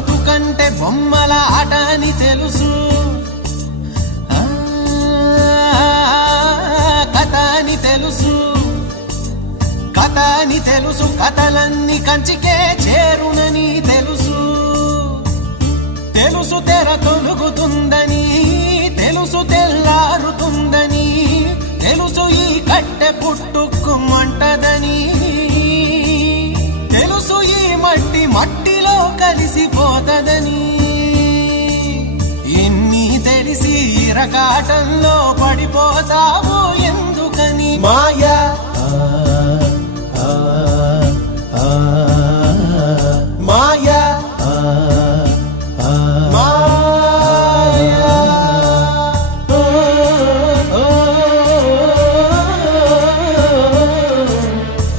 బతుకంటే బొమ్మల ఆట అని తెలుసు, కథ అని తెలుసు, కథ అని తెలుసు, కథలన్నీ కంచికే చేరునని తెలుసు. తెలుసు తెర తొలుగుతుందని, తెలుసు తెల్లారుతుందని, తెలుసు ఈ కట్టె పుట్టుకుమంటదని, తెలుసు ఈ మట్టి మట్టిలో కలిసిపోతదని. ఎన్ని తెలిసి ఇరకాటంలో పడిపోతావు ఎందుకని? మాయా